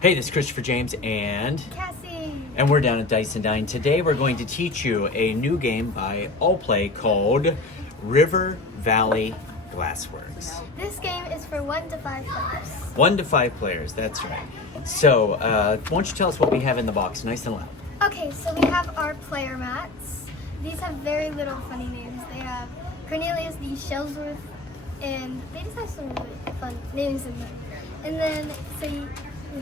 Hey, this is Christopher James and Cassie. we're down at Dine. Today we're going to teach you a new game by Allplay called River Valley Glassworks. This game is for 1 to 5 players. 1 to 5 players, that's right. So, why don't you tell us what we have in the box, nice and loud. Okay, so we have our player mats. These have very little funny names. They have Cornelius D. Shellsworth, and they just have some really fun names in them. And then, so you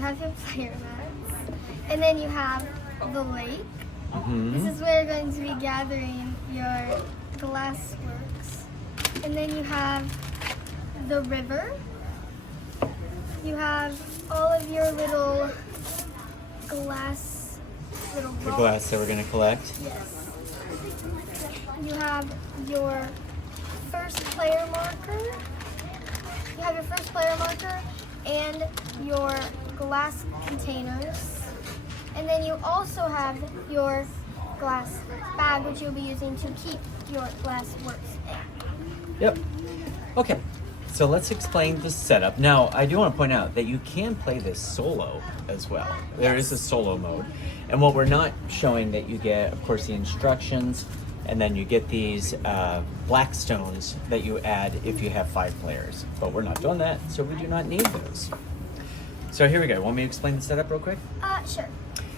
have your player mats, and then you have the lake. This is where you're going to be gathering your glassworks. And then you have the river. You have all of your little glass, little The rocks. glass that we're going to collect. Yes. You have your first player marker. You have your first player marker and your glass containers. And then you also have your glass bag, which you'll be using to keep your glass works in. Yep. Okay, so let's explain the setup. Now, I do want to point out that you can play this solo as well. There is a solo mode. And what we're not showing that you get, of course, the instructions, and then you get these black stones that you add if you have 5 players. But we're not doing that, so we do not need those. So here we go. Want me to explain the setup real quick? Sure.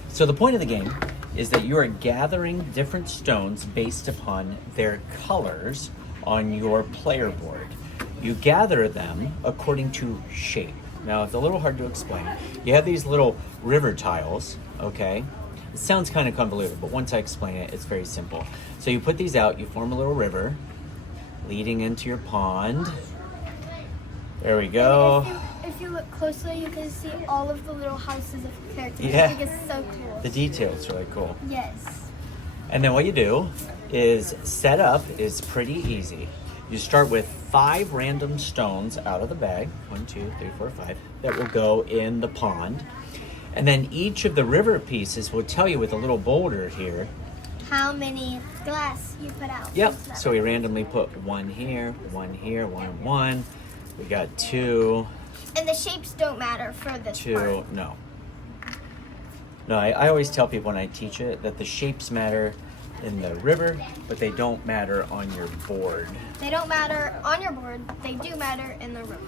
So the point of the game is that you are gathering different stones based upon their colors on your player board. You gather them according to shape. Now, it's a little hard to explain. You have these little river tiles, okay? It sounds kind of convoluted, but once I explain it, it's very simple. So you put these out, you form a little river leading into your pond. There we go. If you look closely, you can see all of the little houses of characters. Yeah. I think it's so cool. The detail's really cool. Yes. And then what you do is setup is pretty easy. You start with 5 random stones out of the bag, 1, 2, 3, 4, 5, that will go in the pond. And then each of the river pieces will tell you with a little boulder here. How many glass you put out. Yep, so we randomly put 1 here, 1 here, 1, 1. We got 2, And the shapes don't matter for this 2, part. no. No, I always tell people when I teach it that the shapes matter in the river, but they don't matter on your board. They don't matter on your board. They do matter in the river.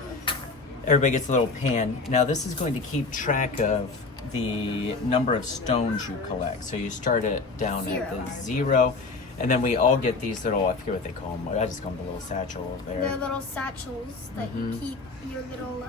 Everybody gets a little pan. Now this is going to keep track of the number of stones you collect. So you start it down at the 0, and then we all get these little, I forget what they call them. I just call them the little satchel over there. They're little satchels that you keep your little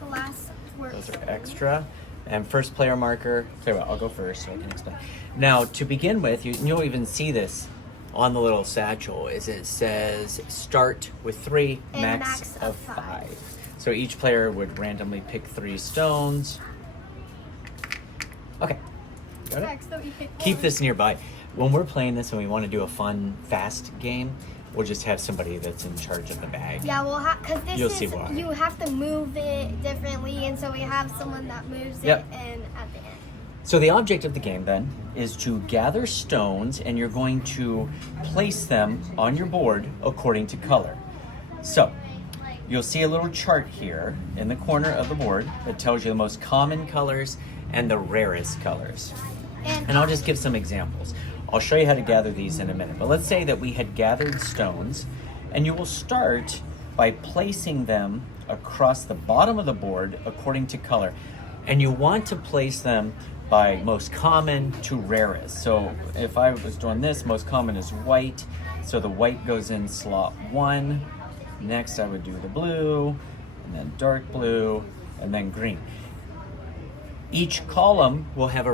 glass works. Those are extra. And first player marker, tell you what, I'll go first so I can explain. Now to begin with, you'll even see this on the little satchel, is it says start with 3, And max of 5. So each player would randomly pick 3 stones. Okay, got it? Max that we pick Keep one. this nearby. When we're playing this and we want to do a fun, fast game, we'll just have somebody that's in charge of the bag. Yeah, well, because this You'll is, see why. you have to move it differently, and so we have someone that moves Yep. it, and at the end. So the object of the game then is to gather stones, and you're going to place them on your board according to color. So you'll see a little chart here in the corner of the board that tells you the most common colors and the rarest colors. And I'll just give some examples. I'll show you how to gather these in a minute. But let's say that we had gathered stones, and you will start by placing them across the bottom of the board according to color. And you want to place them by most common to rarest. So if I was doing this, most common is white. So the white goes in slot 1. Next I would do the blue, and then dark blue, and then green. Each column will have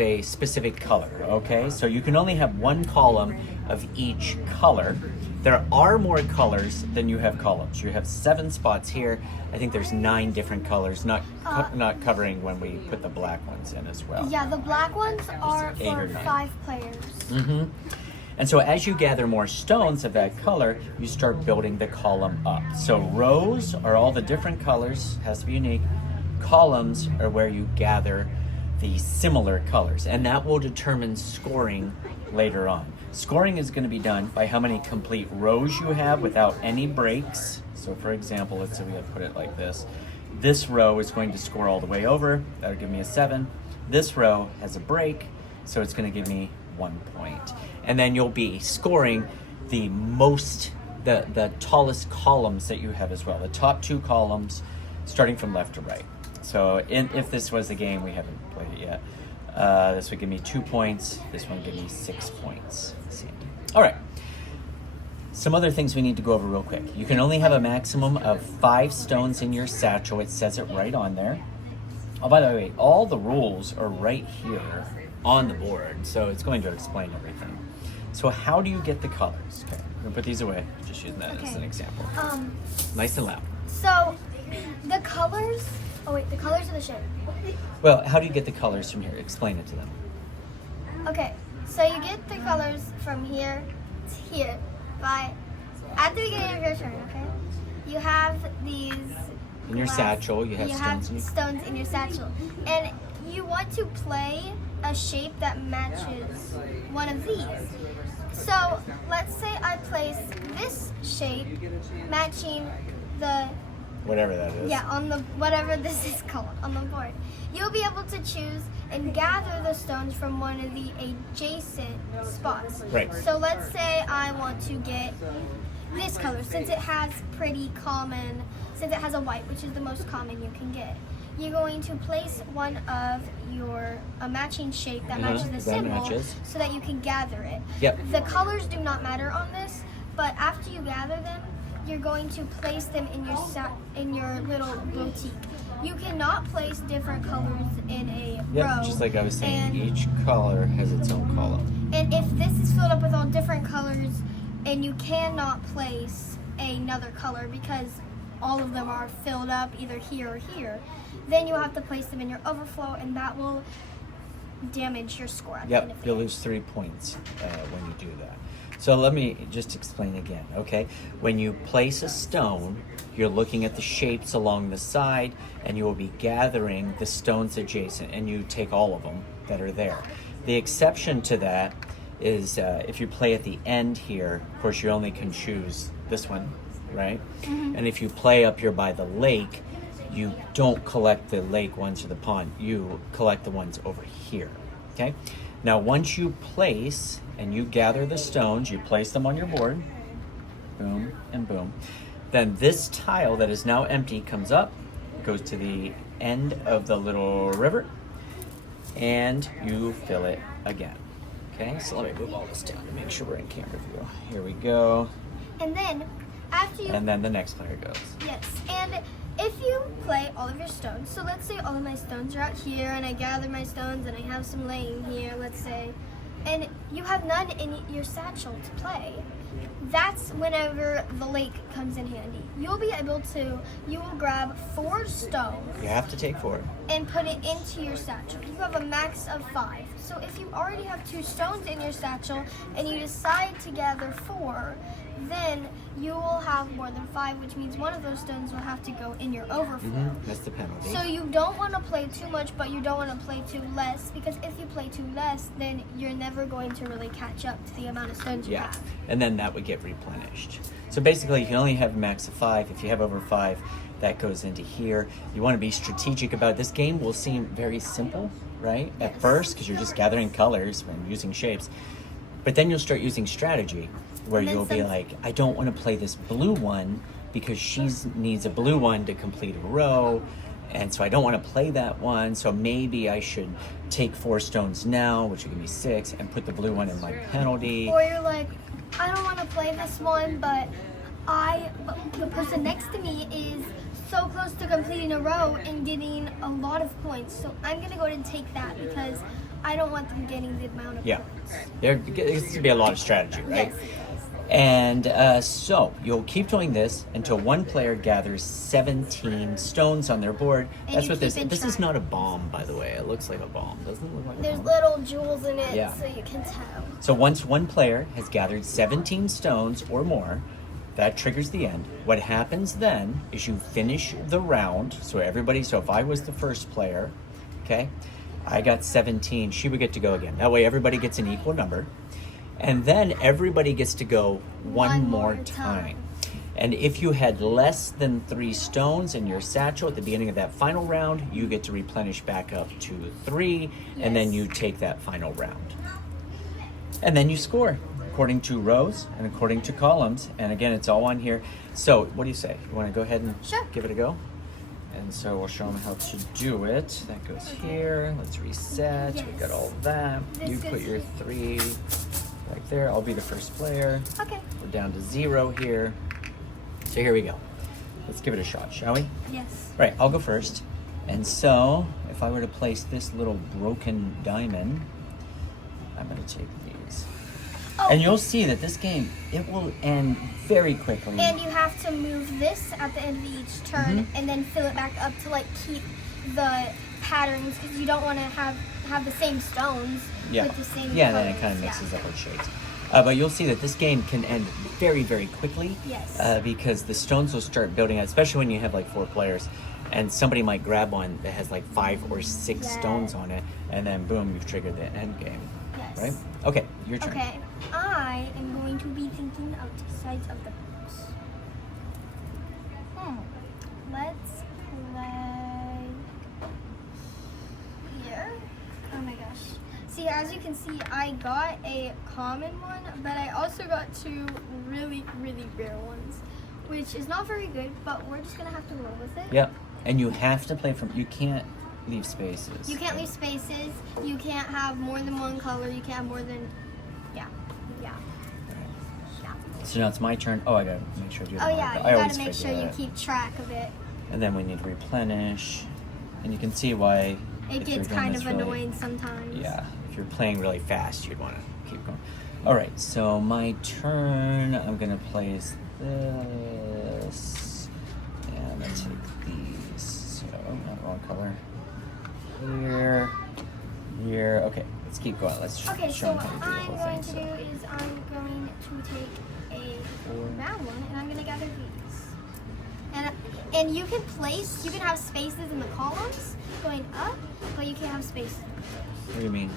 a specific color, okay? So you can only have 1 column of each color. There are more colors than you have columns. You have 7 spots here. I think there's 9 different colors, not covering when we put the black ones in as well. Yeah, the black ones are 8 or for 9. 5 players. And so as you gather more stones of that color, you start building the column up. So rows are all the different colors, has to be unique. Columns are where you gather the similar colors, and that will determine scoring later on. Scoring is going to be done by how many complete rows you have without any breaks. So for example, let's say we have put it like this. This row is going to score all the way over. That'll give me a 7. This row has a break, so it's going to give me 1 point. And then you'll be scoring the tallest columns that you have as well. The top 2 columns, starting from left to right. So if this was the game, we haven't played it yet. This would give me 2 points. This one would give me 6 points. All right. Some other things we need to go over real quick. You can only have a maximum of 5 stones in your satchel. It says it right on there. Oh, by the way, all the rules are right here on the board, so it's going to explain everything. So how do you get the colors? Okay, I'm gonna put these away. Just using that as an example. Nice and loud. So the colors. Oh wait, the colors of the shape. Well, how do you get the colors from here? Explain it to them. Okay, so you get the colors from here to here by at the beginning of your turn. Okay, you have these in your satchel. You have stones in your satchel, and you want to play a shape that matches one of these. So let's say I place this shape matching the whatever that is. Yeah, on the whatever this is called on the board. You'll be able to choose and gather the stones from one of the adjacent spots. Right. So let's say I want to get this color since it has since it has a white, which is the most common you can get. You're going to place one of a matching shape that matches the symbol so that you can gather it. Yep. The colors do not matter on this, but after you gather them, you're going to place them in your little boutique. You cannot place different colors in a row. Just like I was saying, each color has its own column. And if this is filled up with all different colors and you cannot place another color because all of them are filled up either here or here, then you have to place them in your overflow, and that will damage your score at the end of the You'll game. lose 3 points when you do that. So let me just explain again, okay? When you place a stone, you're looking at the shapes along the side, and you will be gathering the stones adjacent, and you take all of them that are there. The exception to that is if you play at the end here, of course you only can choose this one, right? Mm-hmm. And if you play up here by the lake, you don't collect the lake ones or the pond. You collect the ones over here, okay? Now, once you place and you gather the stones, you place them on your board, boom and boom. Then this tile that is now empty comes up, goes to the end of the little river, and you fill it again. Okay, so let me move all this down to make sure we're in camera view. Here we go. And then, after you... And then the next player goes. Yes, and if you play all of your stones, so let's say all of my stones are out here, and I gather my stones, and I have some laying here, let's say, and you have none in your satchel to play, that's whenever the lake comes in handy. You will grab 4 stones. You have to take 4. And put it into your satchel. You have a max of 5. So if you already have 2 stones in your satchel and you decide to gather 4, then you will have more than 5, which means one of those stones will have to go in your overflow. Mm-hmm. That's the penalty. So you don't want to play too much, but you don't want to play too less, because if you play too less, then you're never going to really catch up to the amount of stones you have. And then that would get replenished. So basically, you can only have a max of 5. If you have over 5, that goes into here. You want to be strategic about it. This game will seem very simple, right? Yes. At first, because you're just gathering colors and using shapes. But then you'll start using strategy, where you'll be like, I don't want to play this blue one because she needs a blue one to complete a row, and so I don't want to play that one, so maybe I should take 4 stones now, which will give me 6, and put the blue one in my penalty. Or you're like, I don't want to play this one, but the person next to me is so close to completing a row and getting a lot of points, so I'm going to go ahead and take that because I don't want them getting the amount of points. There's going to be a lot of strategy, right? Yes. And so you'll keep doing this until one player gathers 17 stones on their board. And that's what this is. Not a bomb, by the way. It looks like a bomb. Doesn't it look like a There's bomb? little jewels in it, so you can tell. So once one player has gathered 17 stones or more, that triggers the end. What happens then is you finish the round. So if I was the first player, okay, I got 17, she would get to go again. That way everybody gets an equal number. And then everybody gets to go one more time. And if you had less than 3 stones in your satchel at the beginning of that final round, you get to replenish back up to 3, and then you take that final round. And then you score according to rows and according to columns. And again, it's all on here. So what do you say? You want to go ahead and give it a go? And so we'll show them how to do it. That goes here. Let's reset. We got all that. You put your 3 right there. I'll be the first player. Okay. We're down to 0 here. So here we go. Let's give it a shot, shall we? Yes. Right, I'll go first. And so if I were to place this little broken diamond, I'm going to take these. Oh. And you'll see that this game, it will end very quickly. And you have to move this at the end of each turn and then fill it back up to like keep the patterns, because you don't want to have the same stones with the same then colors. it kind of mixes up our shades. But you'll see that this game can end very, very quickly. Yes. Because the stones will start building up, especially when you have like 4 players. And somebody might grab one that has like 5 or 6 stones on it, and then boom, you've triggered the end game. Yes. Right? Okay, your turn. Okay, I am going to be thinking outside of the box. Let's play here. Oh my gosh. See, as you can see, I got a common one, but I also got 2 really, really rare ones, which is not very good, but we're just gonna have to roll with it. Yep. And you have to play from, you can't leave spaces. You can't leave spaces. You can't have more than one color. You can't have more than, yeah. So now it's my turn. Oh, I gotta make sure I do that. Oh yeah, you gotta make sure you keep track of it. And then we need to replenish. And you can see why it gets kind of annoying sometimes. Yeah, if you're playing really fast, you'd want to keep going. All right, so my turn. I'm gonna place this, and then take these. So not wrong color. Here. Okay, let's keep going. Let's Okay, show so them how to do the I'm whole going thing. to do is I'm going to take a round one, and I'm gonna gather these. And you can have spaces in the columns going up, but you can't have spaces. What do you mean?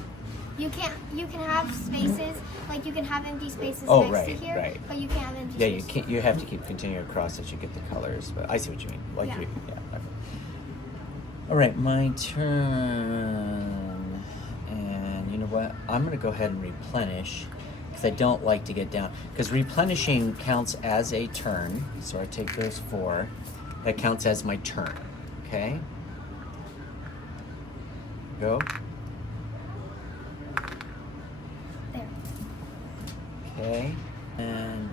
You can have spaces, like you can have empty spaces Oh, next right, to here, right. but you can't have empty Yeah, spaces. you can't. You have to keep continuing across as you get the colors. But I see what you mean. Like Yeah. okay. All right, my turn. And you know what? I'm gonna go ahead and replenish because I don't like to get down. Because replenishing counts as a turn. So I take those 4. That counts as my turn. Okay. Go. There. Okay. And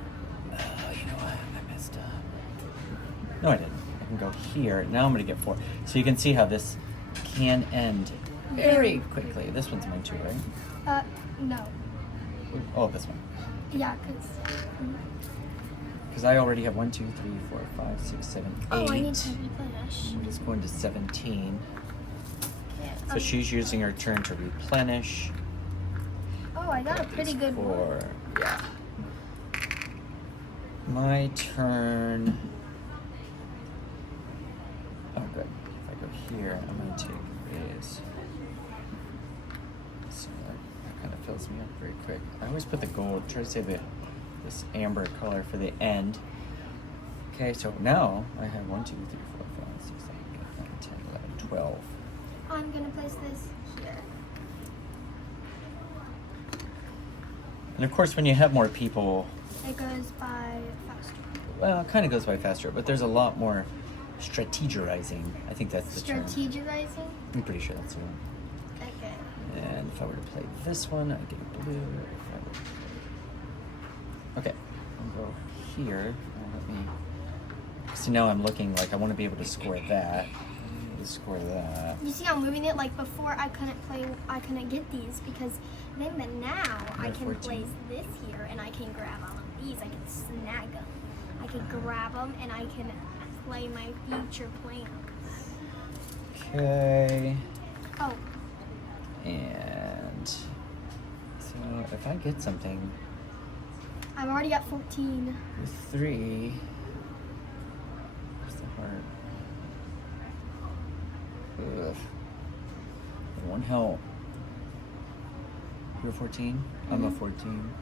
you know what? I messed up. No, I didn't. I can go here. Now I'm going to get 4. So you can see how this can end very quickly. This one's mine too, right? No. Oh, this one. Yeah, Because I already have 1, 2, 3, 4, 5, 6, 7, 8. Oh, I need to replenish. I'm just going to 17. Yeah. So she's using her turn to replenish. Oh, I got a pretty good one. 4. Yeah. My turn. Oh, good. If I go here, I'm going to take this. So that kind of fills me up very quick. I always put the gold, try to save this amber color for the end. Okay, so now I have 1, 2, 3, 4, 5, 6, 7, 8, 9, 10, 11, 12. I'm going to place this here. And of course, when you have more people, It goes by faster. well, it kind of goes by faster, but there's a lot more strategizing. I think that's the term. Strategizing? I'm pretty sure that's the one. Okay. And if I were to play this one, I'd get blue. Okay, I'll go here. Let me. See, now I'm looking like I want to be able to score that. Score that. You see how I'm moving it? Like before, I couldn't get these because then, but now I can 14. place this here and I can grab all of these. I can snag them. I can grab them and I can play my future plans. Okay. Oh. And so if I get something I've already got 14. with 3, where's the heart? Ugh. It won't help. You're 14? I'm a 14.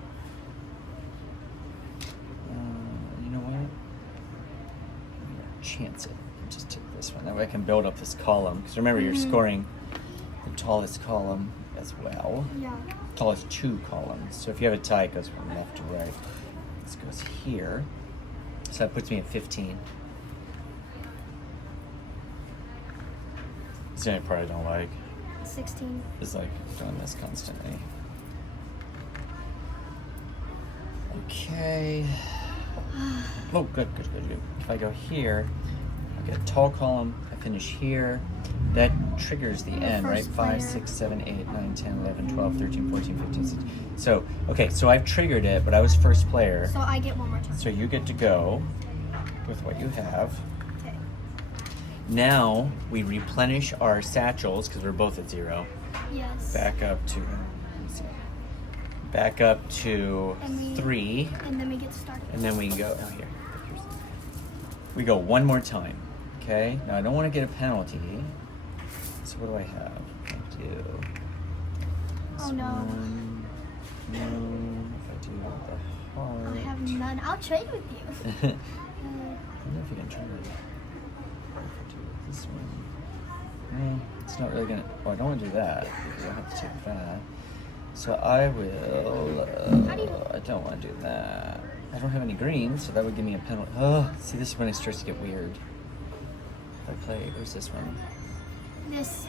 You know what? chance it. Just take this one. That way I can build up this column. Because remember, you're scoring the tallest column as well. Yeah. Tallest 2 columns. So if you have a tie, it goes from left to right. This goes here. So that puts me at 15. It's the only part I don't like. 16. Is like doing this constantly. Okay. Oh, good. If I go here, I get a tall column. I finish here. That triggers the end, right? First 5, player. 6, 7, 8, 9, 10, 11, 12, 13, 14, 15, 16. So, okay, so I've triggered it, but I was first player. So I get one more time. So you get to go with what you have. Okay. Now we replenish our satchels because we're both at 0. Yes. Back up to, back up to And we- 3, And then we get started. and then we go out here. We go one more time. Okay. Now I don't want to get a penalty. So what do I have? I do. Oh no. One, no. If I do the heart. I have none. I'll trade with you. I don't know if you can try it. If I do this one. It's not really gonna. Oh, I don't want to do that because I have to take that. So I will. How do you- I don't want to do that. I don't have any green, so that would give me a penalty. Oh, see, this is when it starts to get weird. If I play, where's this one? This.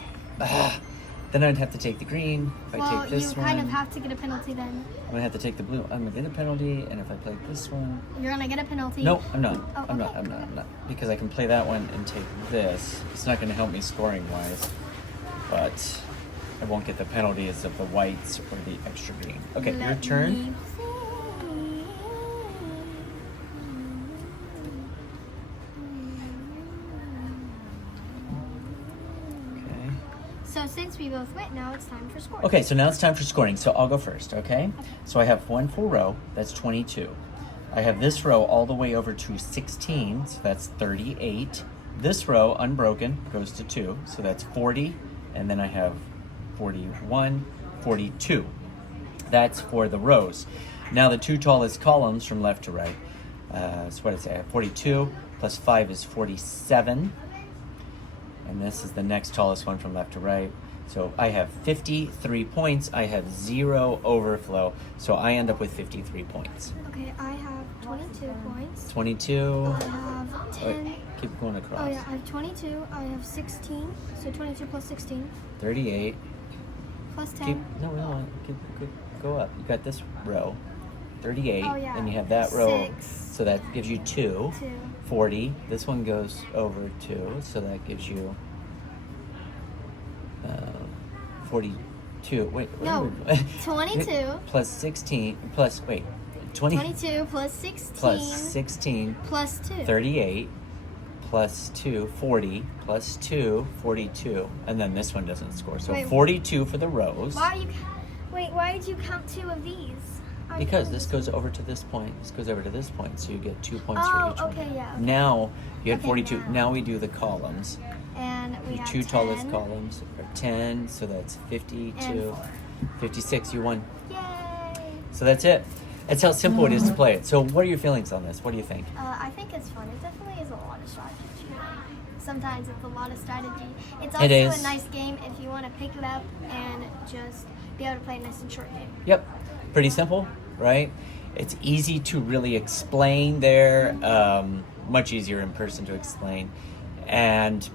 Then I'd have to take the green. If I Well, take this you one, kind of have to get a penalty then. I'm gonna have to take the blue. I'm gonna get a penalty, and if I play this one, You're gonna get a penalty. no, I'm not. Oh, I'm not. okay. I'm not. Because I can play that one and take this. It's not gonna help me scoring wise, but I won't get the penalties of the whites or the extra green. Okay, your Let turn. me- Okay. So since we both went, now it's time for scoring. Okay, so now it's time for scoring. So I'll go first, okay? So I have one full row, that's 22. I have this row all the way over to 16, so that's 38. This row, unbroken, goes to 2, so that's 40. And then I have 41, 42. That's for the rows. Now the 2 tallest columns from left to right. So what did I say? I have 42, plus 5 is 47. And this is the next tallest one from left to right. So I have 53 points. I have 0 overflow. So I end up with 53 points. Okay, I have 22 points. 22. I have 10. Wait, keep going across. Oh yeah, I have 22. I have 16. So 22 plus 16 38. plus 10. Keep, no. Keep, go up. You got this row. 38. Oh, yeah. And you have that row. 6. So that gives you 2. 2. 40. This one goes over 2. So that gives you 42. Wait. No, 22. Plus 16. Plus, wait. 22 plus 16 plus 16 plus 2. 38 plus 2 40 plus 2 42, and then this one doesn't score, so Wait. 42 for the rows. Why did you count 2 of these? Because this goes over to this point, this goes over to this point, so you get 2 points for Oh, each okay, one. yeah. Okay. Now you had Okay, 42. now. Now we do the columns. And we The have 2 10 tallest columns are 10, so that's 52. and 4. 56, you won. Yay! So that's it. That's how simple it is to play it. So what are your feelings on this? What do you think? I think it's fun. It definitely is a lot of strategy. Sometimes it's a lot of strategy. It's It also is. a nice game if you want to pick it up and just be able to play a nice and short game. Yep, pretty simple, right? It's easy to really explain there, much easier in person to explain. And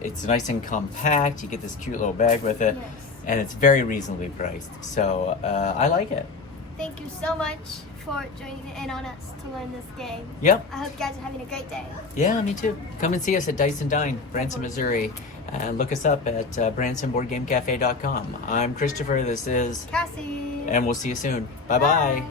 it's nice and compact. You get this cute little bag with it. Yes. And it's very reasonably priced. So I like it. Thank you so much for joining in on us to learn this game. Yep. I hope you guys are having a great day. Yeah, me too. Come and see us at Dine, Branson, Missouri. And look us up at bransonboardgamecafe.com. I'm Christopher. This is... Cassie. And we'll see you soon. Bye-bye.